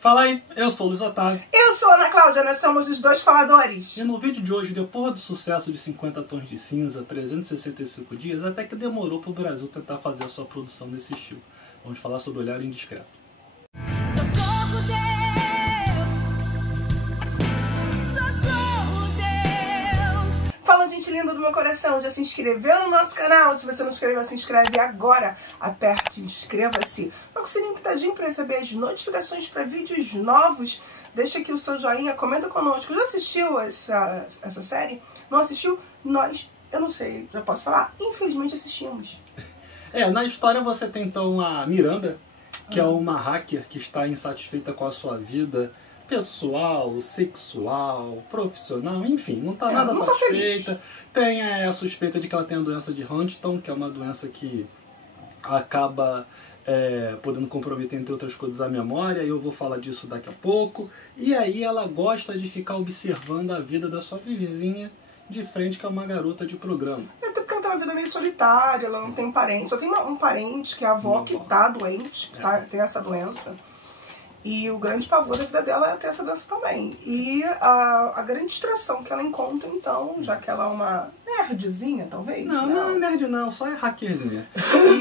Fala aí, eu sou o Luiz Otávio. Eu sou a Ana Cláudia, nós somos os dois faladores. E no vídeo de hoje, depois do sucesso de 50 Tons de Cinza, 365 dias, até que demorou para o Brasil tentar fazer a sua produção desse estilo. Vamos falar sobre Olhar Indiscreto. Socorro, Deus! Socorro, Deus! Fala, gente linda do meu coração, já se inscreveu no nosso canal? Se você não se inscreveu, se inscreve agora. Aperte inscreva-se. Toca o sininho pitadinho para receber as notificações para vídeos novos. Deixa aqui o seu joinha, comenta conosco. Já assistiu essa série? Não assistiu? Eu não sei, já posso falar? Infelizmente assistimos. Na história você tem então a Miranda, que é uma hacker que está insatisfeita com a sua vida pessoal, sexual, profissional, enfim, não está nada satisfeita. Tem a suspeita de que ela tem a doença de Huntington, que é uma doença que acaba podendo comprometer, entre outras coisas, a memória, e eu vou falar disso daqui a pouco. E aí ela gosta de ficar observando a vida da sua vizinha de frente, que é uma garota de programa. Até porque ela tem uma vida meio solitária, ela não tem parente. Só tem um parente, que é a avó, que tá doente, tem essa doença. E o grande pavor da vida dela é ter essa doença também. E a grande distração que ela encontra, então, já que ela é uma nerdzinha, talvez? Não é nerd não, só é hackerzinha.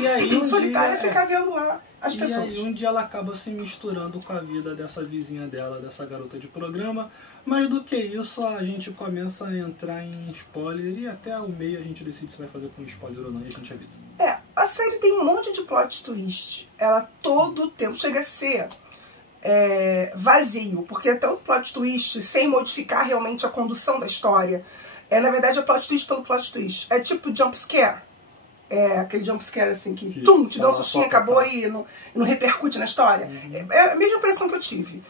E aí solitária ficar vendo lá as pessoas. E aí um dia ela acaba se misturando com a vida dessa vizinha dela, dessa garota de programa. Mas do que isso, a gente começa a entrar em spoiler e até ao meio a gente decide se vai fazer com spoiler ou não, e a gente avisa. A série tem um monte de plot twist. Ela todo o tempo chega a ser vazio, porque até o plot twist, sem modificar realmente a condução da história, na verdade é plot twist pelo plot twist. É tipo jump scare. Aquele jump scare assim que te dá um sustinho, acabou e não repercute na história. É a mesma impressão que eu tive.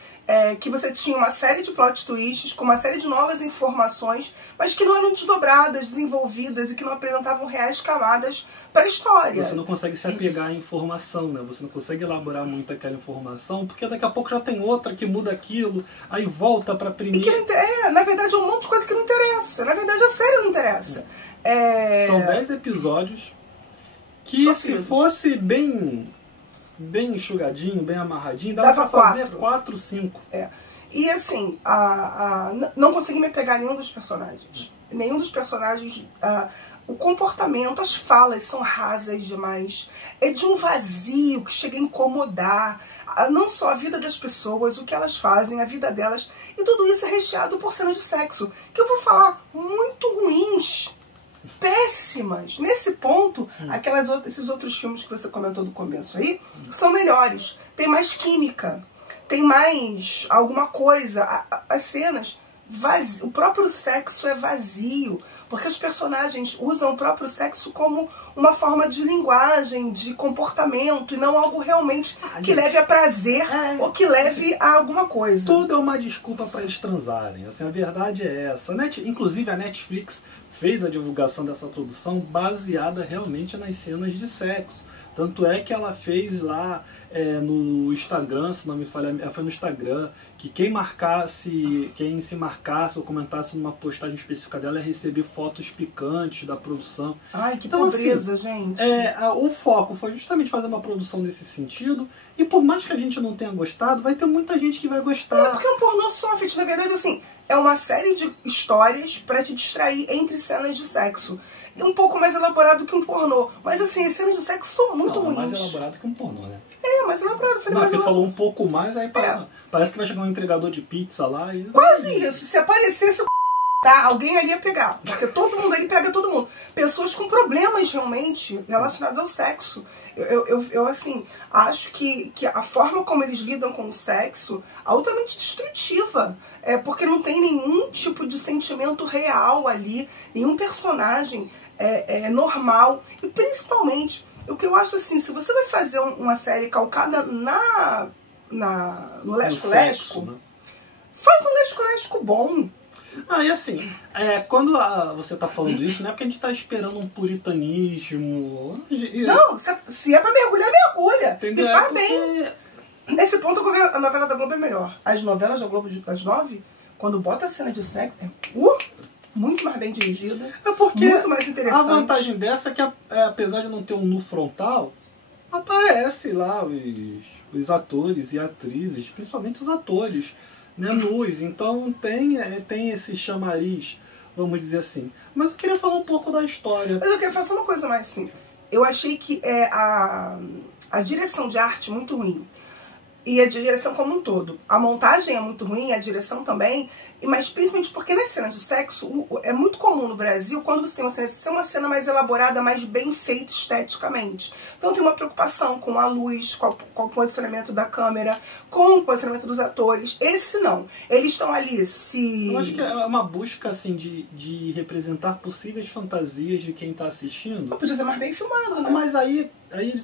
Que você tinha uma série de plot twists com uma série de novas informações, mas que não eram desdobradas, desenvolvidas e que não apresentavam reais camadas para a história. Você não consegue se apegar à informação, né? Você não consegue elaborar muito aquela informação, porque daqui a pouco já tem outra que muda aquilo, aí volta para a primeira. Na verdade é um monte de coisa que não interessa. Na verdade a série não interessa. São 10 episódios que, se fosse bem enxugadinho, bem amarradinho, dava pra fazer 4, 5. E assim, não consegui me pegar nenhum dos personagens. Nenhum dos personagens, o comportamento, as falas são rasas demais. É de um vazio que chega a incomodar. Não só a vida das pessoas, o que elas fazem, a vida delas. E tudo isso é recheado por cenas de sexo, que eu vou falar muito ruins. Péssimas. Nesse ponto, esses outros filmes que você comentou do começo aí, são melhores. Tem mais química. Tem mais alguma coisa. As cenas, o próprio sexo é vazio. Porque os personagens usam o próprio sexo como uma forma de linguagem, de comportamento, e não algo realmente que leve a prazer ou que leve a alguma coisa. Tudo é uma desculpa para eles transarem. Assim, a verdade é essa. Inclusive a Netflix fez a divulgação dessa produção baseada realmente nas cenas de sexo. Tanto é que ela fez lá no Instagram, se não me falha, foi no Instagram, que quem se marcasse ou comentasse numa postagem específica dela ia receber fotos picantes da produção. Ai, que pobreza, assim, gente. O foco foi justamente fazer uma produção nesse sentido, e por mais que a gente não tenha gostado, vai ter muita gente que vai gostar. Porque é um pornô soft, na verdade, assim, é uma série de histórias pra te distrair entre cenas de sexo. É um pouco mais elaborado que um pornô. Mas assim, as cenas de sexo são muito ruins. Mais elaborado que um pornô, né? Mais elaborado. Você falou um pouco mais, aí parece que vai chegar um entregador de pizza lá e... Quase isso. Se aparecesse alguém ali ia pegar. Porque todo mundo ali pega todo mundo. Pessoas com problemas realmente relacionados ao sexo. Eu assim, acho que a forma como eles lidam com o sexo é altamente destrutiva. Porque não tem nenhum tipo de sentimento real ali. Nenhum personagem normal. E principalmente, o que eu acho assim, se você vai fazer uma série calcada no lesco-lesco, né? Faz um lesco-lesco bom. E assim, quando você tá falando isso, não é porque a gente tá esperando um puritanismo. Não, se é pra mergulhar, mergulha. Entendeu? E faz bem. Nesse ponto, a novela da Globo é melhor. As novelas da Globo das 9, quando bota a cena de sexo, muito mais bem dirigida. Porque muito mais interessante. A vantagem dessa é que, apesar de não ter um nu frontal, aparece lá os atores e atrizes, principalmente os atores, né, nus. Então tem esse chamariz, vamos dizer assim. Mas eu queria falar um pouco da história. Mas eu queria falar só uma coisa mais assim. Eu achei que a direção de arte muito ruim. E a direção como um todo. A montagem é muito ruim, a direção também, mas principalmente porque nas cenas de sexo, é muito comum no Brasil, quando você tem uma cena de sexo, é uma cena mais elaborada, mais bem feita esteticamente. Então tem uma preocupação com a luz, com o posicionamento da câmera, com o posicionamento dos atores. Esse não. Eles estão ali se... Eu acho que é uma busca, assim, de representar possíveis fantasias de quem está assistindo. Podia ser mais bem filmado, né? Mas aí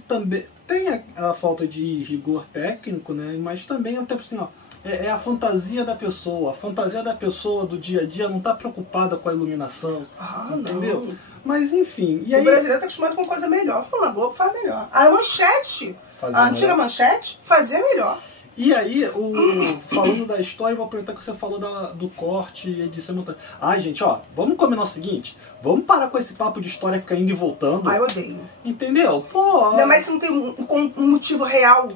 também tem a falta de rigor técnico, né? Mas também é um tempo assim, ó, é a fantasia da pessoa. A fantasia da pessoa do dia a dia não tá preocupada com a iluminação. Entendeu? Não. Mas enfim. E O aí, brasileiro tá acostumado com coisa melhor. Falando, a Globo faz melhor. A Manchete, a antiga Manchete, fazia melhor. E aí, falando da história, vou aproveitar que você falou do corte e edição. Ai, gente, ó, vamos combinar o seguinte: vamos parar com esse papo de história ficar indo e voltando. Ai, eu odeio. Entendeu? Pô. Ainda mais se não tem um motivo real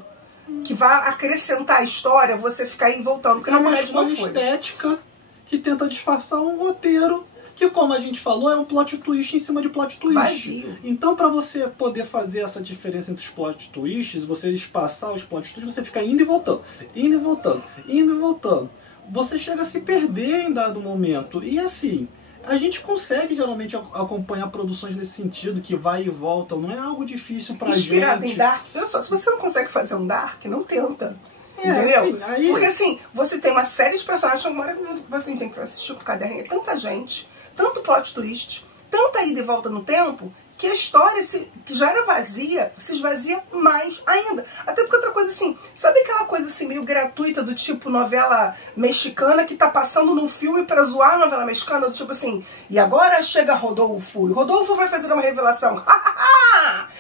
que vá acrescentar a história, você ficar aí voltando. Porque É na uma verdade não escolha foi. estética que tenta disfarçar um roteiro que, como a gente falou, é um plot twist em cima de plot twist. Vazio. Então, para você poder fazer essa diferença entre os plot twists, você espaçar os plot twists, você fica indo e voltando, indo e voltando, indo e voltando. Você chega a se perder em dado momento. E assim, a gente consegue geralmente acompanhar produções nesse sentido, que vai e volta. Não é algo difícil pra Inspirado gente. em Dark. Olha só, se você não consegue fazer um Dark, não tenta. Entendeu? Enfim, aí... Porque assim, você tem uma série de personagens, uma hora que você tem que assistir com o caderno, é tanta gente, tanto plot twist, tanta ida e volta no tempo, que a história, que já era vazia, se esvazia mais ainda. Até porque outra coisa assim, sabe aquela coisa assim meio gratuita do tipo novela mexicana que tá passando num filme pra zoar a novela mexicana, do tipo assim, e agora chega Rodolfo, e Rodolfo vai fazer uma revelação,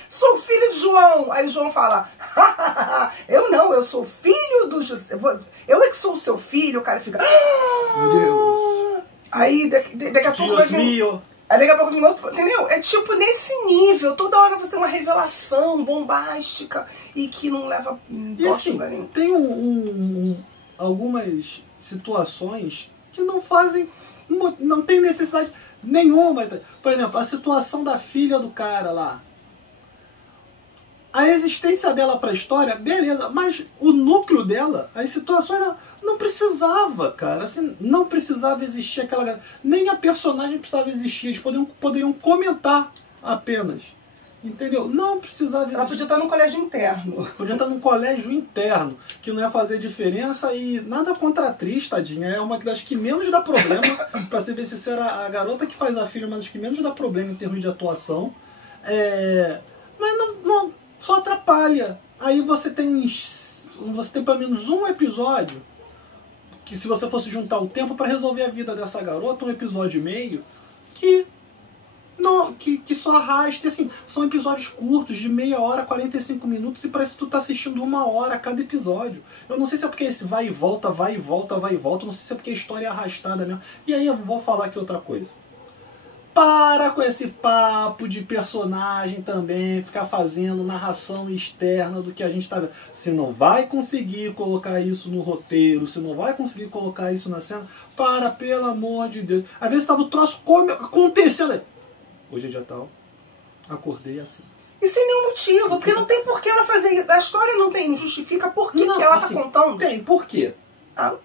sou filho de João. Aí o João fala, eu não, eu sou filho do José, eu é que sou o seu filho. O cara fica, Meu Deus. Aí daqui a pouco vai vir... Aí daqui a pouco vem outro, entendeu? É tipo nesse nível, toda hora você tem uma revelação bombástica e que não leva E assim, nenhum. tem algumas situações que não fazem, não tem necessidade nenhuma. Por exemplo, a situação da filha do cara lá. A existência dela pra história, beleza, mas o núcleo dela, as situações, não precisava, cara. Assim, não precisava existir aquela... Nem a personagem precisava existir, eles poderiam comentar apenas. Entendeu? Não precisava existir. Ela podia estar num colégio interno. Podia estar num colégio interno, que não ia fazer diferença. E nada contra a atriz, tadinha. É uma das que menos dá problema. Pra ser bem sincera, a garota que faz a filha é uma das que menos dá problema em termos de atuação. Mas não só atrapalha. Aí você tem pelo menos um episódio, que se você fosse juntar o tempo para resolver a vida dessa garota, um episódio e meio, que só arrasta, assim, são episódios curtos, de meia hora, 45 minutos, e parece que tu tá assistindo 1 hora a cada episódio. Eu não sei se é porque esse vai e volta, vai e volta, vai e volta, não sei se é porque a história é arrastada mesmo. E aí eu vou falar aqui outra coisa. Para com esse papo de personagem também, ficar fazendo narração externa do que a gente tá vendo. Se não vai conseguir colocar isso no roteiro, se não vai conseguir colocar isso na cena, pelo amor de Deus. Às vezes tava o troço acontecendo aí. Hoje é dia tal, acordei assim. E sem nenhum motivo, porque não tem por que ela fazer isso. A história não justifica por que ela assim, tá contando. Tem, por quê?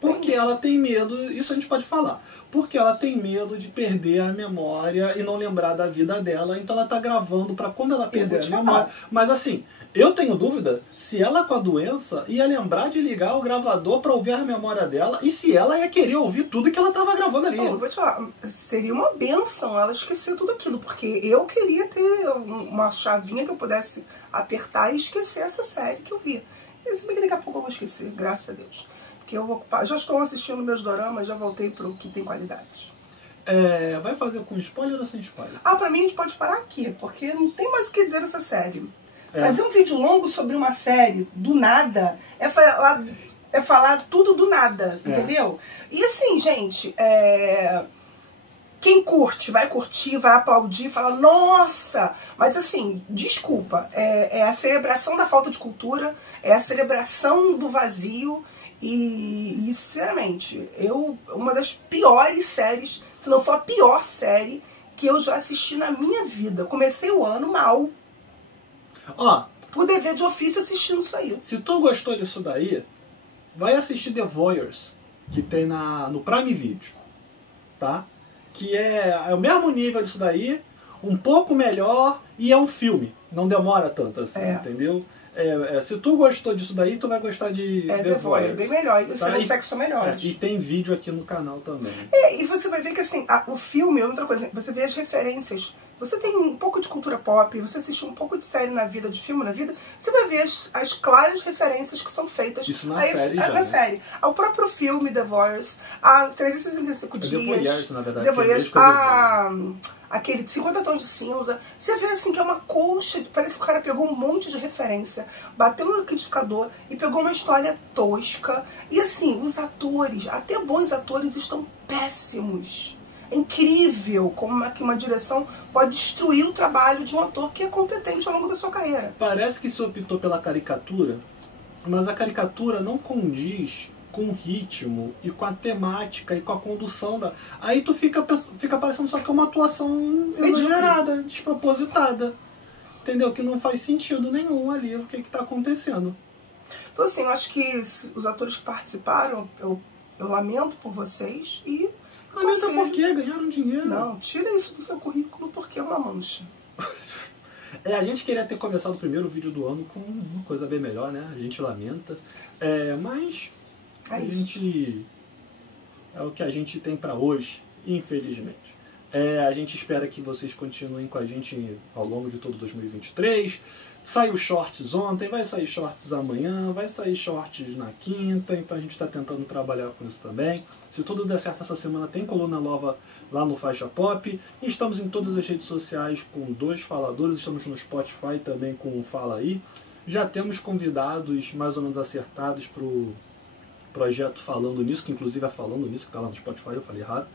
Porque ela tem medo, isso a gente pode falar, porque ela tem medo de perder a memória e não lembrar da vida dela, então ela tá gravando pra quando ela perder a memória. Mas assim, eu tenho dúvida se ela com a doença ia lembrar de ligar o gravador pra ouvir a memória dela e se ela ia querer ouvir tudo que ela tava gravando ali. Não, eu vou te falar, seria uma benção ela esquecer tudo aquilo, porque eu queria ter uma chavinha que eu pudesse apertar e esquecer essa série que eu vi. E se bem que daqui a pouco eu vou esquecer, graças a Deus. Porque eu vou ocupar. Já estou assistindo meus doramas, já voltei pro que tem qualidade. Vai fazer com spoiler ou sem spoiler? Pra mim a gente pode parar aqui, porque não tem mais o que dizer dessa série. Fazer um vídeo longo sobre uma série do nada é falar tudo do nada, entendeu? E assim, gente, Quem curte, vai curtir, vai aplaudir, fala, nossa! Mas assim, desculpa, é a celebração da falta de cultura, é a celebração do vazio e sinceramente, uma das piores séries, se não for a pior série que eu já assisti na minha vida. Comecei o ano mal. Ó, por dever de ofício assistindo isso aí. Se tu gostou disso daí, vai assistir The Voyeurs, que tem no Prime Video, tá? Que é o mesmo nível disso daí, um pouco melhor e é um filme. Não demora tanto assim, entendeu? Se tu gostou disso daí, tu vai gostar de The Voyeurs. Bem melhor. E Tá? são sexo melhores. E tem vídeo aqui no canal também. E você vai ver que assim, o filme é outra coisa. Você vê as referências. Você tem um pouco de cultura pop, você assiste um pouco de série na vida, de filme na vida, você vai ver as claras referências que são feitas isso na série já, na né? série. Ao próprio filme The Voyeurs, a 365 dias. The Voyeurs, na verdade. The Voyeurs, aquele 50 tons de cinza. Você vê assim que é uma colcha, parece que o cara pegou um monte de referência, bateu no liquidificador e pegou uma história tosca. E assim, os atores, até bons atores, estão péssimos. É incrível como é que uma direção pode destruir o trabalho de um ator que é competente ao longo da sua carreira. Parece que se optou pela caricatura, mas a caricatura não condiz com o ritmo e com a temática e com a condução da... Aí tu fica parecendo só que é uma atuação exagerada, despropositada. Entendeu? Que não faz sentido nenhum ali o que tá acontecendo. Então assim, eu acho que os atores que participaram, eu lamento por vocês e... Lamenta por quê? Ganharam dinheiro. Não, tira isso do seu currículo porque é uma mancha. A gente queria ter começado o primeiro vídeo do ano com uma coisa bem melhor, né? A gente lamenta. Mas a gente... É o que a gente tem pra hoje, infelizmente. A gente espera que vocês continuem com a gente ao longo de todo 2023. Saiu shorts ontem, vai sair shorts amanhã, vai sair shorts na quinta, então a gente está tentando trabalhar com isso também. Se tudo der certo essa semana, tem coluna nova lá no Faixa Pop. E estamos em todas as redes sociais com 2 faladores, estamos no Spotify também com o Fala Aí. Já temos convidados mais ou menos acertados para o projeto Falando Nisso, que inclusive é Falando Nisso, que está lá no Spotify, eu falei errado.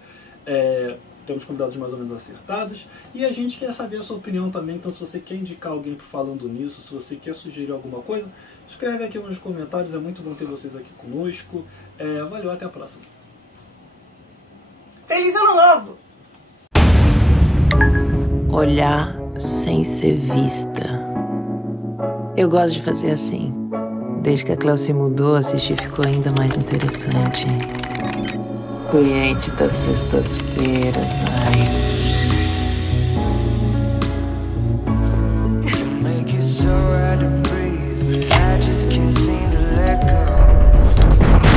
Temos convidados mais ou menos acertados. E a gente quer saber a sua opinião também. Então, se você quer indicar alguém para Falando Nisso, se você quer sugerir alguma coisa, escreve aqui nos comentários. É muito bom ter vocês aqui conosco. Valeu, até a próxima. Feliz Ano Novo! Olhar sem ser vista. Eu gosto de fazer assim. Desde que a Cléo se mudou, assistir ficou ainda mais interessante. Cliente das sextas-feiras, ai. Make it so hard to breathe, but I just can't